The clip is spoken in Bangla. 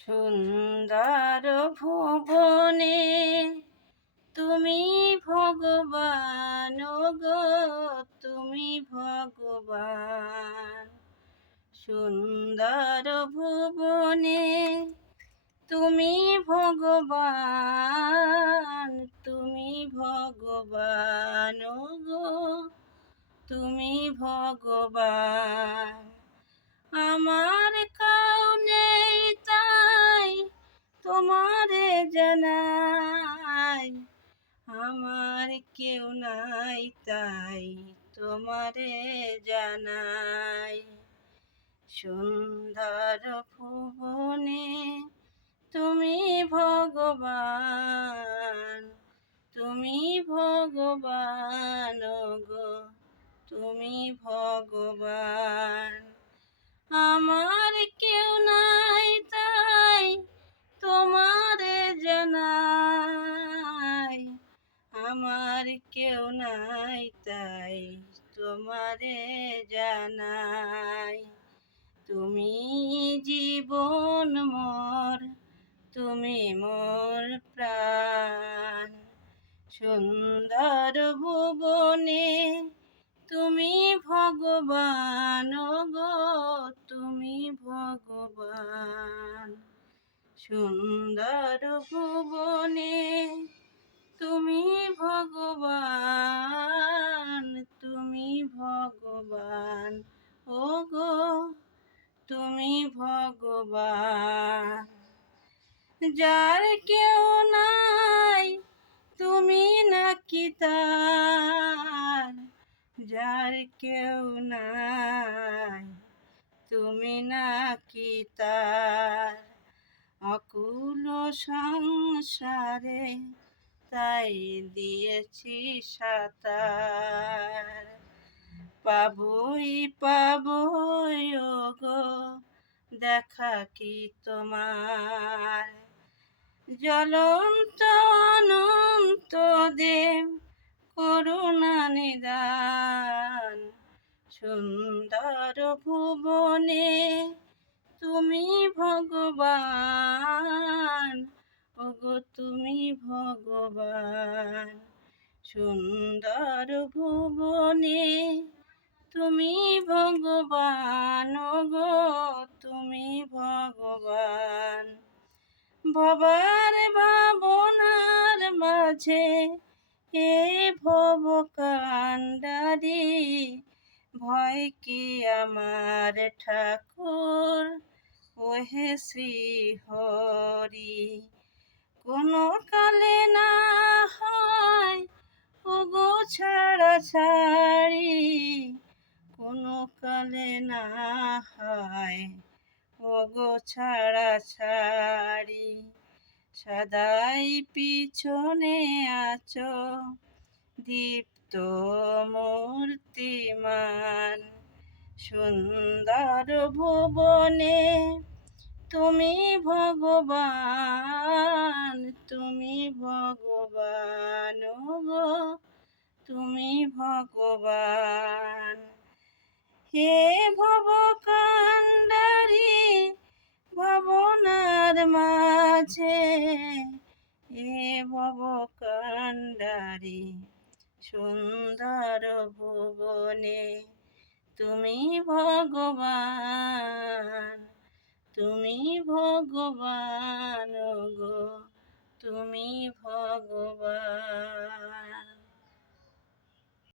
সুন্দর ভুবনে তুমি ভগবান গো, তুমি ভগবান। সুন্দর ভুবনে তুমি ভগবান, তুমি ভগবান গো, তুমি ভগবান। আমার কাউ নেই তাই তোমারে জানাই, আমার কেউ নাই তাই তোমারে জানাই। সুন্দর ভুবনে তুমি ভগবান, তুমি ভগবান গো, তুমি ভগবান। আমার কেউ নাই তাই তোমারে জানাই, আমার কেউ নাই তাই তোমারে জানাই। তুমি জীবন মোর, তুমি মোর প্রাণ। সুন্দর ভুবনে তুমি ভগবান গো, তুমি ভগবান। সুন্দর ভুবনে তুমি ভগবান, তুমি ভগবান ও গো, তুমি ভগবান। যার কেউ নাই তুমি নাকি তার, যার কেউ নাই তুমি নাকি তার। অকুল সংসারে তাই দিয়েছি সাঁতার, পাবই পাবই গো দেখা কি তোমার। জ্বলন্ত অনন্ত দেব করুণা নিদান। সুন্দর ভুবনে তুমি ভগবান ওগো, তুমি ভগবান। সুন্দর ভুবনে তুমি ভগবান ওগো, তুমি ভগবান। ভবার ভাবনার মাঝে এ ভব কান্ডারি, ভয় কি আমার ঠাকুর ওহে শ্রী হরি। কোনো কালে না হয় ওগো ছাড়া ছাড়ি, কোনো কালে না হয় ওগো ছাড়া ছাড়ি। সদাই পিছনে আছো দীপ্ত মূর্তিমান। সুন্দর ভুবনে তুমি ভগবান, তুমি ভগবান গো, তুমি ভগবান। হে ভব কান্ডারি ভাবনার মাঝে, হে ভব কান্ডারি সুন্দর ভুবনে তুমি ভগবান, তুমি ভগবান।